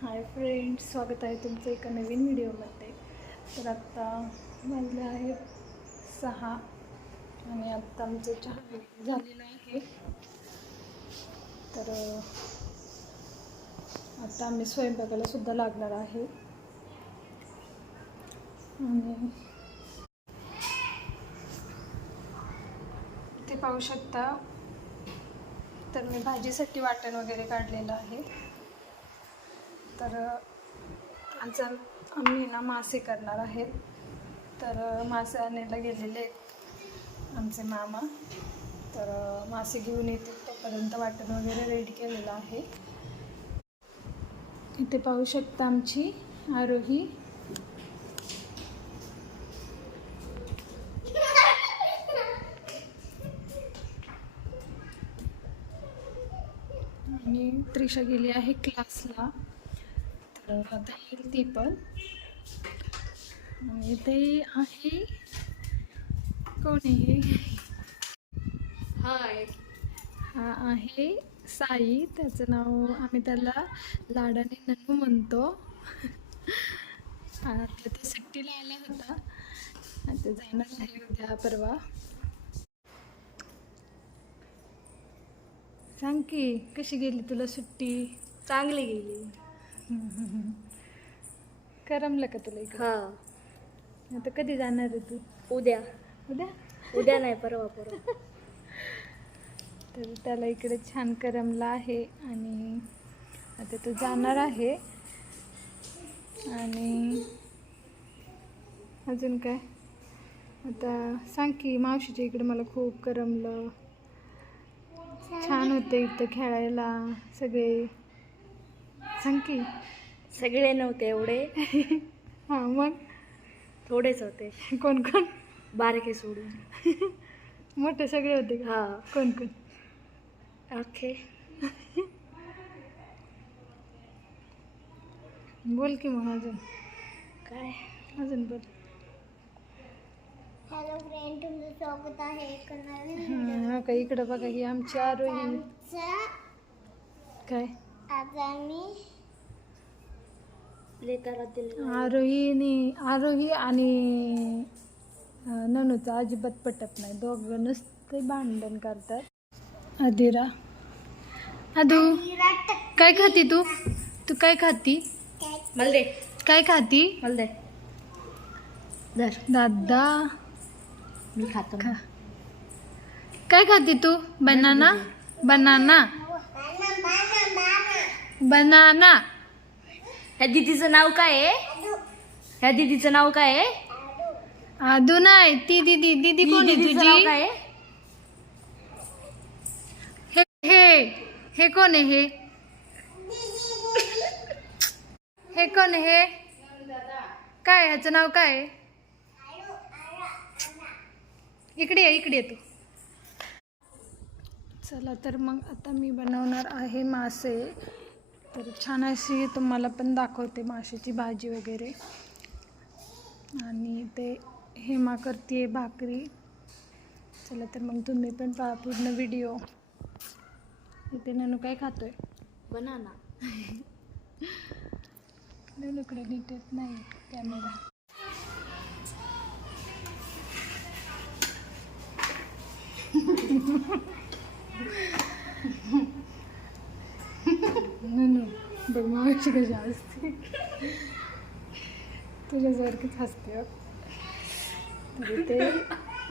Hi friend स्वागत आहे तुमचं एका नवीन व्हिडिओमध्ये. तर आत्ता वाजले आहेत सहा आणि आत्ता आमचं चहा झालेलं आहे. तर आत्ता आम्ही स्वयंपाकाला सुद्धा लागणार आहे. आणि ते पाहू शकता तर मी भाजीसाठी वाटण वगैरे काढलेलं आहे. तर आज आम्ही ना मासे करणार आहेत. तर मासे आणायला गेलेले आहेत आमचे मामा. तर मासे घेऊन येतील तोपर्यंत वाटण वगैरे रेडी केलेलं आहे. इथे पाहू शकता आमची आरोही. आणि त्रिशा गेली आहे क्लासला येईल ती पण. आणि ते आहे कोण आहे हाय. हा आहे साई त्याचं नाव आम्ही त्याला लाडाने नन्नू म्हणतो. आता तो सुट्टीला आला होता. आता जाणार आहे उद्या परवा. सांग की कशी गेली तुला सुट्टी? चांगली गेली. करमलं का तुला इकडं? हा. आता कधी जाणार आहे तू? उद्या. उद्या? उद्या नाही परवा परवा. तर त्याला इकडे छान करमला आहे आणि आता तो जाणार आहे. आणि अजून काय? आता सांग की मावशीच्या इकडे मला खूप करमलं. छान होते इथं खेळायला सगळे. सांग की. सगळे नव्हते एवढे. हां मग? थोडेच होते. कोण कोण? बारके सोडून. मोठे सगळे होते का? हा. कोण कोण? अख्खे बोल की मग अजून. काय? अजून बोल. हॅलो फ्रेंड तुमचं स्वागत आहे एका नवीन हां का इकडं बघा ही आमची आरोही. आमचा काय? आज आम्ही आरोहीने आरोही आणि ननूचं अजिबात पटत नाही. दोघं नुसते भांडण करतात. अधिरा अदू काय खाती तू? तू काय खाती? मला दे. काय खाती? मला दे. धर. दादा. मी खातो. खा. काय खाती तू? Banana banana. बनाना. ह्या दीदीचं नाव काय आहे? ह्या दीदीचं नाव काय आहे? आदू नाही ती दीदी दीदी कोण आहे दीदीचं नाव तुझी काय आहे? हे हे हे कोण आहे हे? हे कोण आहे हे? काय ह्याचं नाव काय आहे? इकडे ये इकडे ये तू. चला तर मग आता मी बनवणार आहे मासे. तर छान अशी तुम्हाला पण दाखवते माशाची भाजी वगैरे. आणि ते हेमा करते भाकरी. चला तर मग तुम्ही पण पहा पूर्ण व्हिडिओ. इथे ननू काय खातोय? बनाना. ननूकडे नीट येत नाही कॅमेरा. ननू बघ मावशी कशी असते तुझ्यासारखीच हसते हो. तर इथे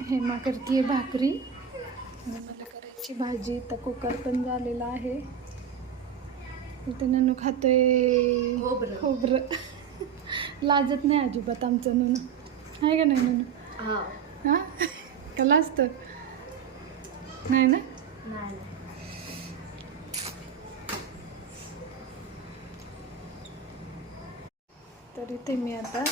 हेमा करते भाकरी. मला करायची भाजी. तर कुकर पण झालेला आहे. इथे ननू खातोय. खोबरं. लाजत नाही अजिबात आमचं ननू. आहे का नाही ननू? हा. हां? कला असतं. नाही ना? तर इथे मी आता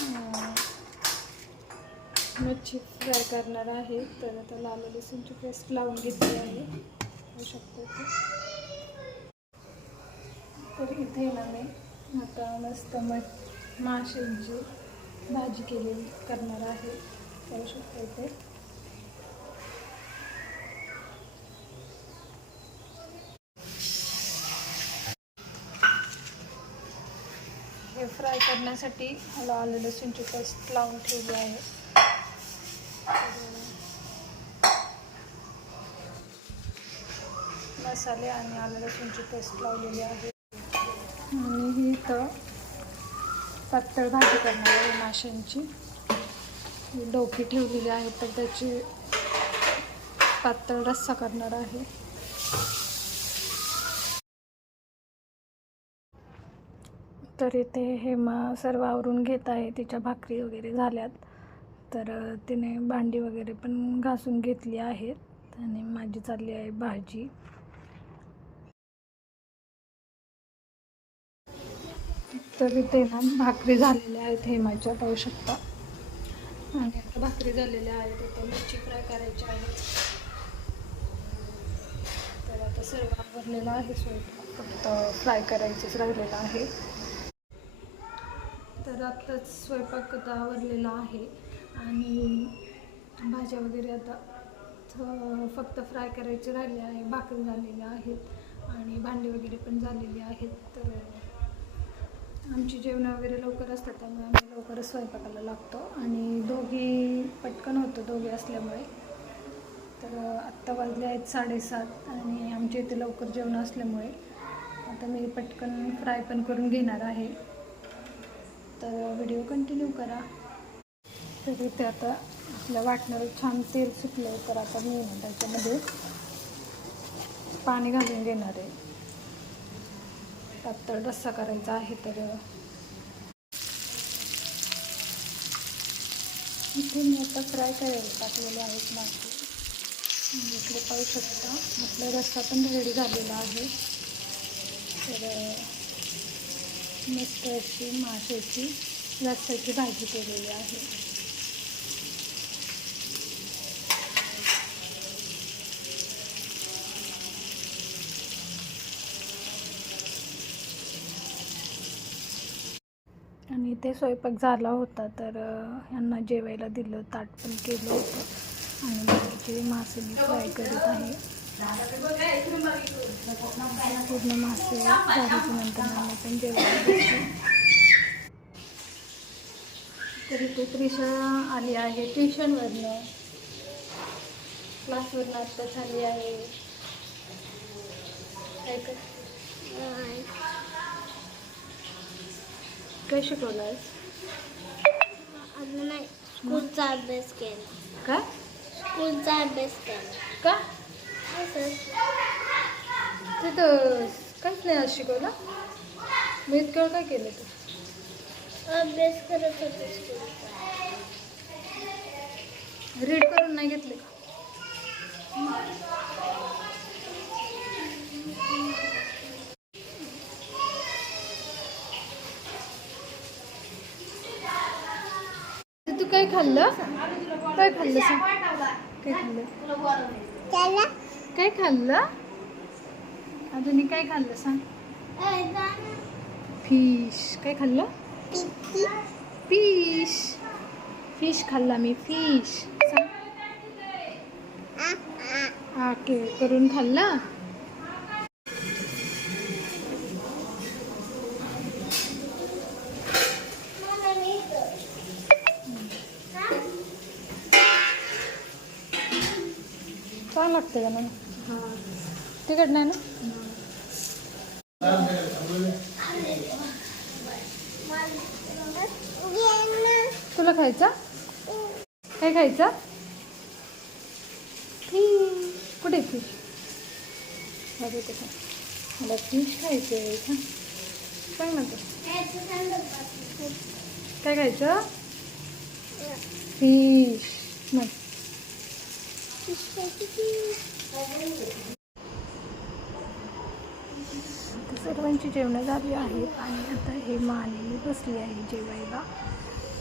मच्छी फ्राय करणार आहे. तर आता लाल लसूणची पेस्ट लावून घेतली आहे. होऊ शकतो तर इथे ना मी आता मस्त मग माशांची भाजी केलेली करणार आहे. करू शकतो इथे. फ्राय करण्यासाठी मला आलं लसूणची पेस्ट लावून ठेवली आहे. मसाले आणि आलं लसूणची पेस्ट लावलेली आहे. आणि ही इथं पातळ भाजी करणार आहे माशांची. डोकी ठेवलेली आहे तर त्याची पातळ रस्सा करणार आहे. तर इथे हेमा सर्व आवरून घेत आहे. तिच्या भाकरी वगैरे झाल्यात. तर तिने भांडी वगैरे पण घासून घेतली आहेत. आणि माझी चालली आहे भाजी. तर इथे ना भाकरी झालेल्या आहेत हेमाच्या पाहू शकता आणि आता भाकरी झालेल्या आहेत. आता मिरची फ्राय करायची आहे. तर आता सर्व आवरलेलं आहे. स्वयंपाक फक्त फ्राय करायचंच राहिलेलं आहे. तर आत्ताच स्वयंपाक आता आवरलेला आहे. आणि भाज्या वगैरे आता फक्त फ्राय करायचे राहिले आहे भाकरी झालेल्या आहेत आणि भांडी वगैरे पण झालेली आहेत. तर आमची जेवणं वगैरे लवकर असतात त्यामुळे आम्ही लवकरच स्वयंपाकाला लागतो. आणि दोघी पटकन होतं दोघी असल्यामुळे. तर आत्ता वाजले आहेत साडेसात आणि आमच्या इथे लवकर जेवण असल्यामुळे आता मी पटकन फ्राय पण करून घेणार आहे. तर व्हिडिओ कंटिन्यू करा. तर इथे आता आपल्या वाटणारं छान तेल सुटलं आहे तर आता मी त्याच्यामध्ये पाणी घालून घेणार आहे. पातळ रस्सा करायचा आहे तर. इथे मी आता फ्राय करायला टाकलेले आहेत मासे इकडे पाहू शकता. आपला रस्सा पण रेडी झालेला आहे. तर मस्त अशी माशाची रस्स्याची भाजी केलेली आहे. आणि ते स्वयंपाक झाला होता तर यांना जेवायला दिलं ताट पण केलं होतं. आणि बाकीचे मासे मी फ्राय करत आहे. पूर्ण मासे नंतर तर इथे त्रिशा आली आहे ट्युशनवरनं. क्लासवरनं आत्ता झाली आहे. काय कर? काय शिकवलं अजून नाही. स्कूलचा अभ्यास केला. का? स्कूलचा अभ्यास केला. का? असंच तिथं काहीच नाही आज शिकवलं. मी इतक्या वेळ काय केलं तू अभ्यास करत होते रीड करून नाही घेतले का? ते काय खाल्लं? काय खाल्लं काय खाल्लं? काय खाल्लं? अजून काय खाल्लं सांग. फिश. काय खाल्लं? फिश. फिश खाल्ला मी. फिश. सांग. ओके करून खाल्लं? छान लागतं का ना तिकट नाही ना? तुला खायचा? काय खायचा? कुठे फिश अरे कसं मला फिश खायचं आहे का सांग ना तू. काय खायचं? फिश मग आता सर्वांची जेवणं झाली आहेत आणि आता हे माने बसली आहे जेवायला.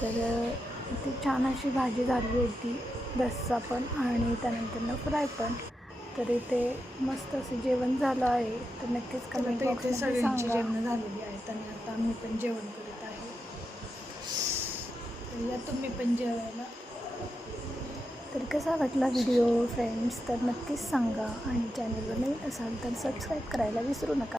तर इथे छान अशी भाजी झाली होती रस्सा पण आणि त्यानंतर फ्राय पण. तर इथे मस्त असं जेवण झालं आहे. तर नक्कीच कमेंट सगळ्यांची सांगा. जेवणं झालेली आहेत आणि आता आम्ही पण जेवण करत आहे. तर या तुम्ही पण जेवायला. तर कसा वाटला व्हिडिओ फ्रेंड्स तर नक्कीच सांगा. आणि चॅनलवर नवीन असाल तर सबस्क्राईब करायला विसरू नका.